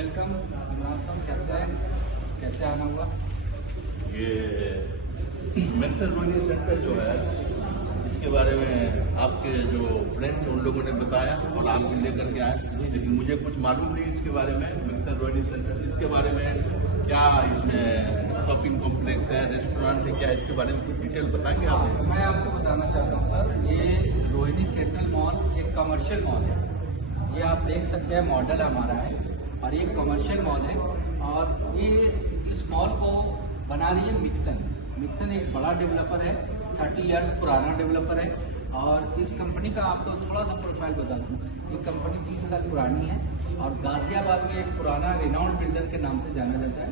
Welcome Imran साहब, कैसे आना हुआ? ये मेंटल रोहिणी सेंटर जो है, इसके बारे में आपके जो फ्रेंड्स उन लोगों ने बताया और आप भी लेकर के आए, लेकिन मुझे कुछ मालूम नहीं इसके बारे में। मेंटल रोहिणी सेंटर इसके बारे में क्या, इसमें शॉपिंग कॉम्प्लेक्स है, रेस्टोरेंट है, क्या इसके बारे में कुछ डिटेल बताएंगे आप? मैं आपको बताना चाहता हूँ सर, ये रोहिणी सेंट्रल मॉल एक कमर्शियल मॉल है। ये आप देख सकते हैं, मॉडल हमारा है और ये कमर्शियल मॉल है। और ये इस मॉल को बना रही है मिक्सन एक बड़ा डेवलपर है, 30 इयर्स पुराना डेवलपर है। और इस कंपनी का आपको थोड़ा सा प्रोफाइल बता दूँ, ये कंपनी 30 साल पुरानी है और गाजियाबाद में एक पुराना रिनाउंड बिल्डर के नाम से जाना जाता है।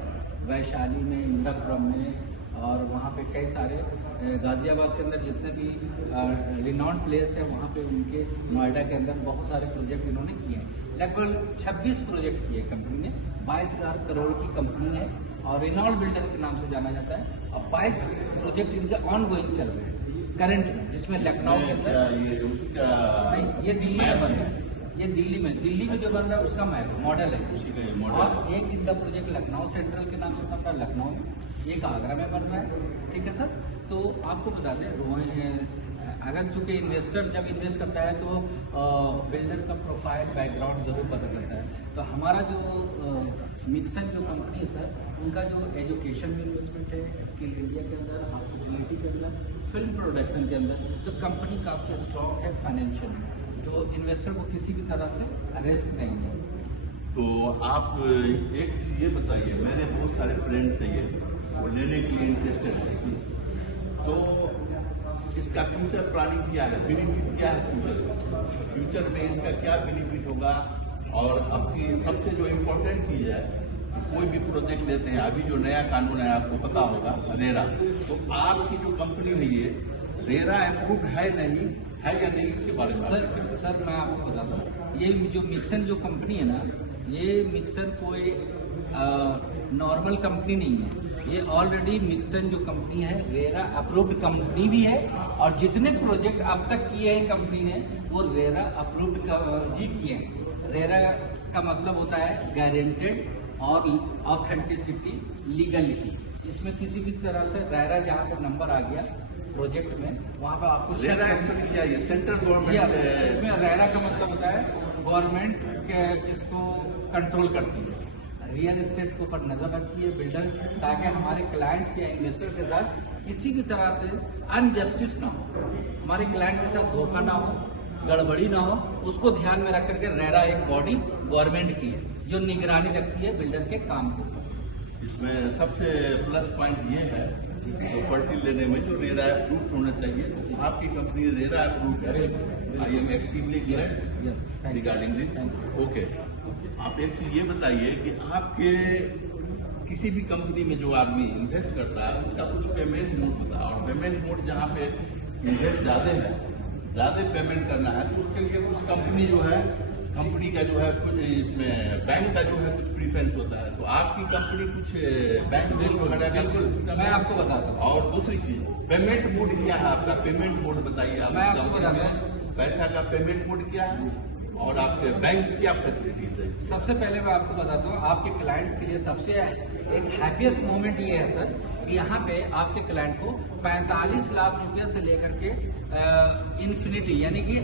वैशाली में, इंद्रपुरम में और वहाँ पे कई सारे गाजियाबाद के अंदर जितने भी रिनाउंड प्लेस है, वहाँ पे उनके नोएडा के अंदर बहुत सारे प्रोजेक्ट इन्होंने किए हैं। लगभग 26 प्रोजेक्ट किए कंपनी ने। 22,000 करोड़ की कंपनी है और रिनाउंड बिल्डर के नाम से जाना जाता है। और 22 प्रोजेक्ट इनके ऑन गोइंग चल रहे हैं करंट में, जिसमें लखनऊ के अंदर नहीं, ये दिल्ली में बन रहा है। ये दिल्ली में जो बन रहा है उसका मॉडल है उसी का मॉडल। और एक इनका प्रोजेक्ट लखनऊ सेंट्रल के नाम से बन रहा है, लखनऊ में। एक आगरा में बन रहा है, ठीक है सर। तो आपको बता दें, अगर चूंकि इन्वेस्टर जब इन्वेस्ट करता है तो बिल्डर का प्रोफाइल बैकग्राउंड जरूर पता करता है। तो हमारा जो मिक्सन जो कंपनी है सर, उनका जो एजुकेशन में इन्वेस्टमेंट है, स्किल इंडिया के अंदर, हॉस्पिटलिटी के अंदर, फिल्म प्रोडक्शन के अंदर, तो कंपनी काफ़ी स्ट्रॉन्ग है फाइनेंशियल, जो इन्वेस्टर को किसी भी तरह से रिस्क नहीं है। तो आप एक ये बताइए, मेरे बहुत सारे फ्रेंड्स हैं, ये वो लेने के लिए इंटरेस्टेड है, तो इसका फ्यूचर प्लानिंग क्या है, बेनिफिट क्या है फ्यूचर में इसका क्या बेनिफिट होगा? और आपकी सबसे जो इम्पोर्टेंट चीज़ है, कोई भी प्रोजेक्ट लेते हैं, अभी जो नया कानून है आपको पता होगा, रेरा, तो आपकी जो कंपनी है ये रेरा अप्रूव्ड है या नहीं, इसके बारे में सर मैं आपको बताता हूँ, ये जो मिक्सन जो कंपनी है ना, ये मिक्सन कोई नॉर्मल कंपनी नहीं है। ये ऑलरेडी मिक्सन जो कंपनी है रेरा अप्रूव्ड कंपनी भी है, और जितने प्रोजेक्ट अब तक किए हैं कंपनी ने वो रेरा अप्रूव्ड ही किए हैं। रेरा का मतलब होता है गारंटेड और ऑथेंटिसिटी, लीगलिटी। इसमें किसी भी तरह से रेरा जहाँ पर नंबर आ गया प्रोजेक्ट में, वहाँ पर आपको रेरा क्या है? Central government. इसमें रेरा का मतलब होता है गवर्नमेंट के इसको कंट्रोल करती है, रियल एस्टेट के ऊपर नजर रखती है बिल्डर, ताकि हमारे क्लाइंट्स या इन्वेस्टर के साथ किसी भी तरह से अनजस्टिस ना हो, हमारे क्लाइंट के साथ धोखा ना हो, गड़बड़ी ना हो। उसको ध्यान में रख करके रेरा एक बॉडी गवर्नमेंट की है जो निगरानी रखती है बिल्डर के काम को। इसमें सबसे प्लस पॉइंट ये है, प्रॉपर्टी लेने में जो रेरा अप्रूव होना चाहिए, आपकी कंपनी रेरा अप्रूव है। I am extremely glad regarding this. Okay, आप एक चीज ये बताइए कि आपके किसी भी कंपनी में जो आदमी इन्वेस्ट करता है उसका कुछ पेमेंट मोड होता है, और पेमेंट मोड जहाँ पे इन्वेस्ट ज़्यादा पेमेंट करना है, तो उसके लिए कुछ कंपनी का जो है कुछ इसमें बैंक का जो है कुछ प्रीफरेंस होता है। तो आपकी कंपनी कुछ बैंक लोन वगैरह का कुछ, मैं आपको बताता हूँ। और दूसरी चीज, पेमेंट मोड क्या है आपका? पेमेंट मोड बताइए आप। मैं आपको बताता हूँ पैसा का पेमेंट मोड क्या है और आपके बैंक क्या फैसिलिटीज है? सबसे पहले मैं आपको बताता हूँ, आपके क्लाइंट्स के लिए सबसे एक हैप्पीएस्ट मोमेंट ये है सर कि यहाँ पे आपके क्लाइंट को 45 लाख रुपये से लेकर के इन्फिनिटी, यानी कि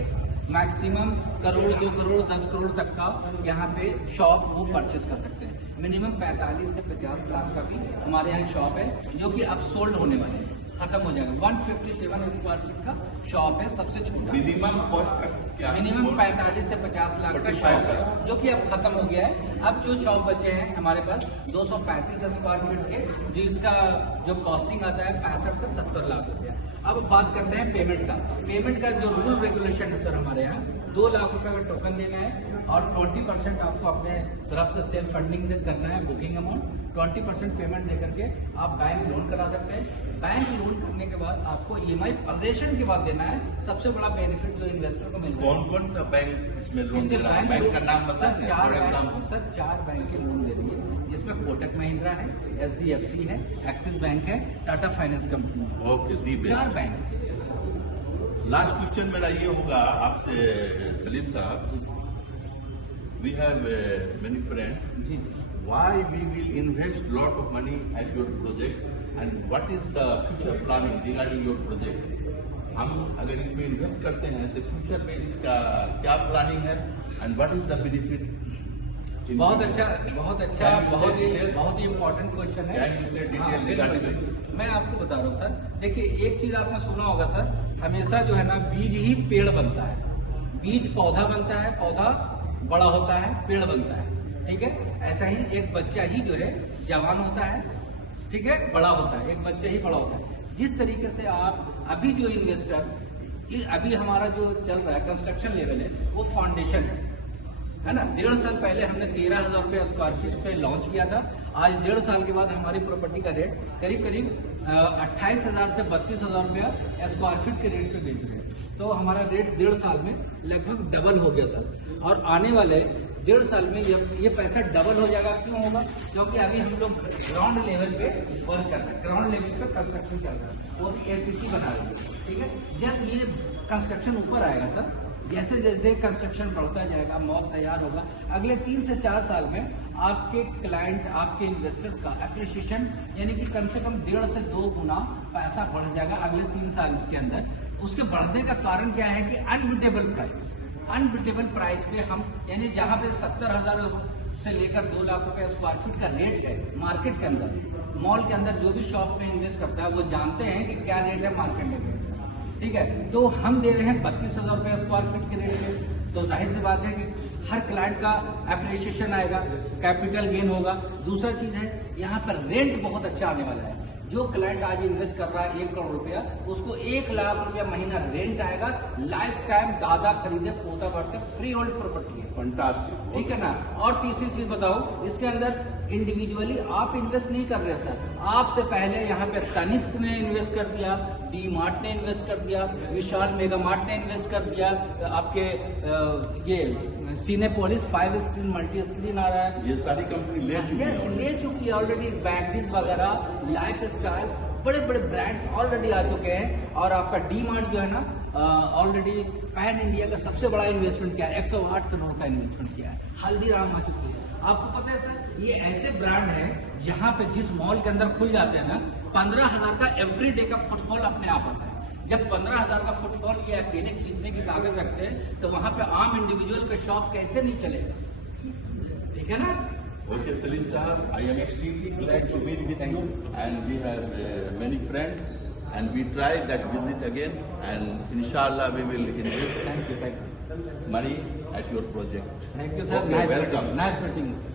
मैक्सिमम करोड़, 2 करोड़, 10 करोड़ तक का यहाँ पे शॉप वो परचेस कर सकते हैं। मिनिमम 45 से 50 लाख का भी हमारे यहाँ शॉप है, जो कि अब सोल्ड होने वाले हैं, खत्म हो जाएगा। 157 स्क्वायर फीट का शॉप है, सबसे छोटा। मिनिमम कॉस्ट का क्या? मिनिमम 45 से 50 लाख का शॉप है, जो कि अब खत्म हो गया है। अब जो शॉप बचे हैं हमारे पास 235 स्क्वायर फीट के, जिसका जो कॉस्टिंग आता है 65 से 70 लाख रुपया। अब बात करते हैं पेमेंट का। पेमेंट का जो रूल रेगुलेशन है सर हमारे यहाँ, 2 लाख रुपए का टोकन देना है और 20% आपको अपने तरफ से सेल्फ फंडिंग करना है, बुकिंग अमाउंट। 20% पेमेंट दे करके आप बैंक लोन करा सकते हैं। बैंक लोन करने के बाद आपको EMI पोजेशन के बाद देना है। सबसे बड़ा बेनिफिट जो इन्वेस्टर को मिलता है। कौन सा बैंक इसमें लोन दे रहा है? बैंक का नाम बता दें। 4 बैंक के लोन दे रही है, जिसमें कोटक महिंद्रा है, SDFC है, एक्सिस बैंक है, Tata finance company. Okay, 4 bank. Last question मेरा ये होगा आपसे सलीम साहब, we have many friends. Ji Why we will invest lot of money at your project and what is the future planning regarding your project? हम अगर इसमें invest करते हैं तो फ्यूचर में इसका क्या प्लानिंग है and what is the benefit? बहुत अच्छा बहुत ही इम्पोर्टेंट क्वेश्चन है। Can you say detail हाँ, regarding बिल्कुल। this? मैं आपको बता रहा हूँ सर, देखिए एक चीज आपने सुना होगा सर, हमेशा जो है ना बीज ही पेड़ बनता है, बीज पौधा बनता है, पौधा बड़ा होता है, पेड़ बनता है, ठीक है। ऐसा ही एक बच्चा ही जो है जवान होता है, ठीक है, बड़ा होता है, एक बच्चा ही बड़ा होता है। जिस तरीके से आप अभी जो इन्वेस्टर अभी हमारा जो चल रहा है कंस्ट्रक्शन लेवल है वो फाउंडेशन है ना। 1.5 साल पहले हमने 13,000 रुपये स्क्वायर फीट पे लॉन्च किया था। आज 1.5 साल के बाद हमारी प्रॉपर्टी का रेट करीब 28,000 से 32,000 रुपया स्क्वायर फीट के रेट पे बेच रहे हैं। तो हमारा रेट 1.5 साल में लगभग डबल हो गया सर, और आने वाले 1.5 साल में ये पैसा डबल हो जाएगा। क्यों होगा? क्योंकि अभी हम लोग ग्राउंड लेवल पे वर्क कर रहे हैं, ग्राउंड लेवल पे कंस्ट्रक्शन चल रहा है, वो भी एसीसी बना रहे हैं, ठीक है। जब ये कंस्ट्रक्शन ऊपर आएगा सर, जैसे जैसे कंस्ट्रक्शन बढ़ता जाएगा, मॉल तैयार होगा, अगले 3 से 4 साल में आपके क्लाइंट, आपके इन्वेस्टर का एप्रिसिएशन यानी कि कम से कम 1.5 से 2 गुना पैसा बढ़ जाएगा अगले 3 साल के अंदर। उसके बढ़ने का कारण क्या है कि अनबिटेबल प्राइस पे हम, यानी जहाँ पे 70,000 से लेकर 2 लाख रुपए स्क्वायर फीट का रेट है मार्केट के अंदर, मॉल के अंदर जो भी शॉप में इन्वेस्ट करता है वो जानते हैं कि क्या रेट है मार्केट में, ठीक है। तो हम दे रहे हैं 32,000 रुपये स्क्वायर फीट के रेट पे। तो जाहिर सी बात है कि हर क्लाइंट का एप्रिसिएशन आएगा, कैपिटल गेन होगा। दूसरा चीज है यहाँ पर रेंट बहुत अच्छा आने वाला है। जो क्लाइंट आज इन्वेस्ट कर रहा है 1 करोड़ रुपया, उसको 1 लाख रुपया महीना रेंट आएगा, लाइफ टाइम दादा खरीदे पोता बढ़ते, फ्री होल्ड प्रॉपर्टी है, फंटास्टिक, ठीक है ना। और तीसरी चीज बताओ, इसके अंदर इंडिविजुअली आप इन्वेस्ट नहीं कर रहे सर, आपसे पहले यहाँ पे तनिष्क ने इन्वेस्ट कर दिया, डी मार्ट ने इन्वेस्ट कर दिया, विशाल मेगा मार्ट ने इन्वेस्ट कर दिया, आपके ये सिनेपोलिस 5 स्क्रीन मल्टी स्क्रीन आ रहा है, ये सारी कंपनी ले चुकी है ऑलरेडी। बैगडीज वगैरह, लाइफ स्टाइल, बड़े बड़े ब्रांड्स ऑलरेडी आ चुके हैं। और आपका डी मार्ट जो है ना ऑलरेडी पैन इंडिया का सबसे बड़ा इन्वेस्टमेंट किया है, 108 करोड़ का इन्वेस्टमेंट किया है। हल्दीराम आ चुकी है। आपको पता है सर, ये ऐसे ब्रांड है जहाँ पे जिस मॉल के अंदर खुल जाते हैं ना, 15,000 का एवरीडे का फुटफॉल अपने आप आता है। जब 15,000 का फुटफॉल ये अकेले खींचने की ताकत रखते हैं तो वहां पे आम इंडिविजुअल के शॉप कैसे नहीं चलेगा, ठीक है ना। Okay, Salim Sahab, I am extremely glad to meet with you, and we have many friends, and we try that visit again, and inshallah we will invest Thank you. money at your project. Thank you, sir. Okay, Nice welcome. meeting. Nice meeting, sir.